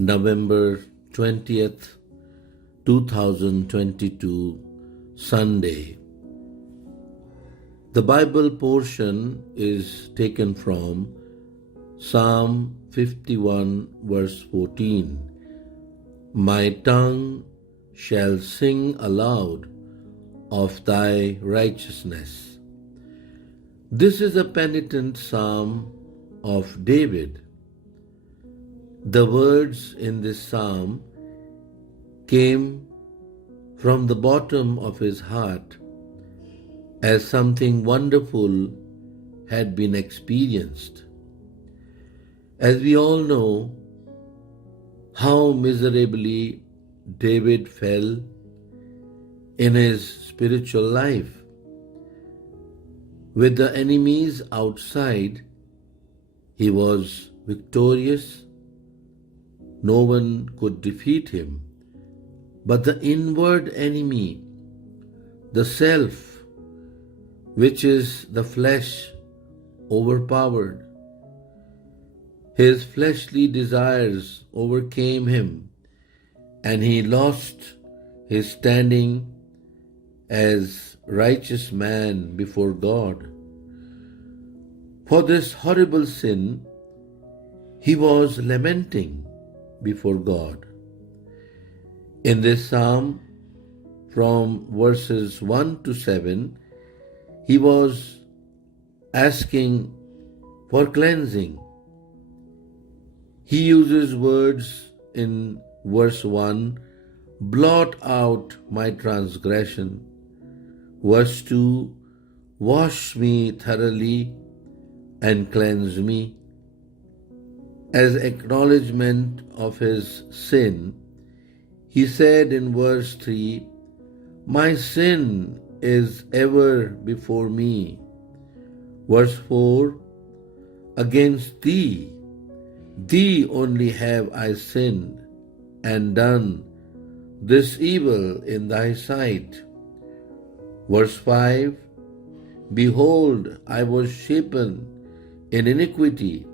November 20th, 2022, Sunday. The Bible portion is taken from Psalm 51 verse 14. My tongue shall sing aloud of thy righteousness. This is a penitent psalm of David. The words in this psalm came from the bottom of his heart as something wonderful had been experienced. As we all know, how miserably David fell in his spiritual life. With the enemies outside, he was victorious. No one could defeat him. But the inward enemy, the self, which is the flesh, overpowered. His fleshly desires overcame him, and he lost his standing as righteous man before God. For this horrible sin, he was lamenting before God. In this psalm, from verses 1 to 7, he was asking for cleansing. He uses words in verse 1, blot out my transgression. Verse 2, wash me thoroughly and cleanse me. As acknowledgement of his sin, he said in verse 3, my sin is ever before me. Verse 4, against thee only have I sinned and done this evil in thy sight. Verse 5, behold, I was shapen in iniquity,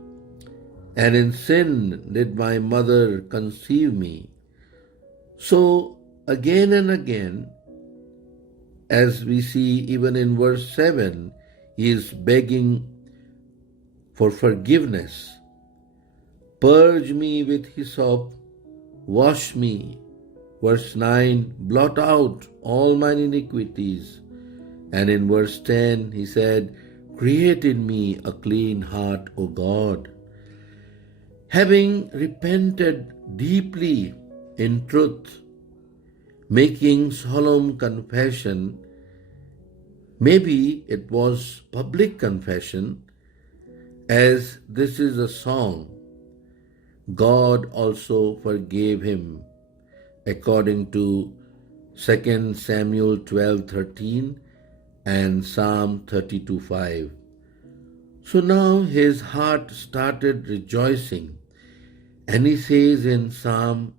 and in sin did my mother conceive me. So again and again, as we see even in verse 7, he is begging for forgiveness. Purge me with hyssop, wash me. Verse 9, blot out all mine iniquities. And in verse 10, he said, create in me a clean heart, O God. Having repented deeply in truth, making solemn confession, maybe it was public confession, as this is a song, God also forgave him, according to 2 Samuel 12:13 and Psalm 32:5. So now his heart started rejoicing, and he says in Psalm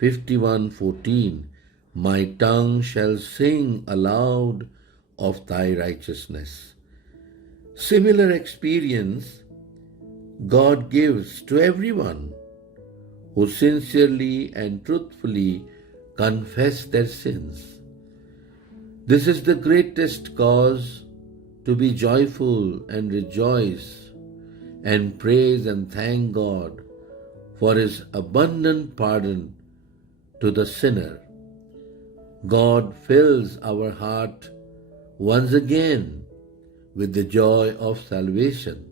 51:14, my tongue shall sing aloud of thy righteousness. Similar experience God gives to everyone who sincerely and truthfully confess their sins. This is the greatest cause to be joyful and rejoice and praise and thank God for his abundant pardon to the sinner. God fills our heart once again with the joy of salvation.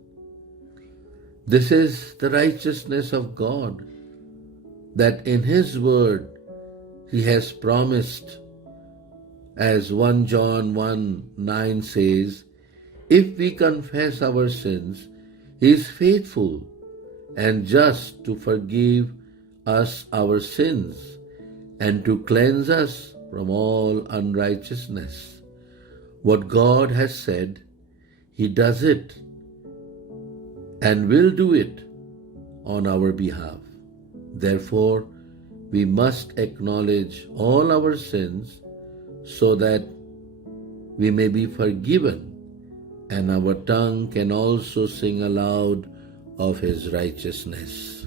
This is the righteousness of God, that in his word he has promised, as 1 John 1:9 says, if we confess our sins, he is faithful and just to forgive us our sins and to cleanse us from all unrighteousness. What God has said, he does it and will do it on our behalf. Therefore, we must acknowledge all our sins so that we may be forgiven, and our tongue can also sing aloud of his righteousness.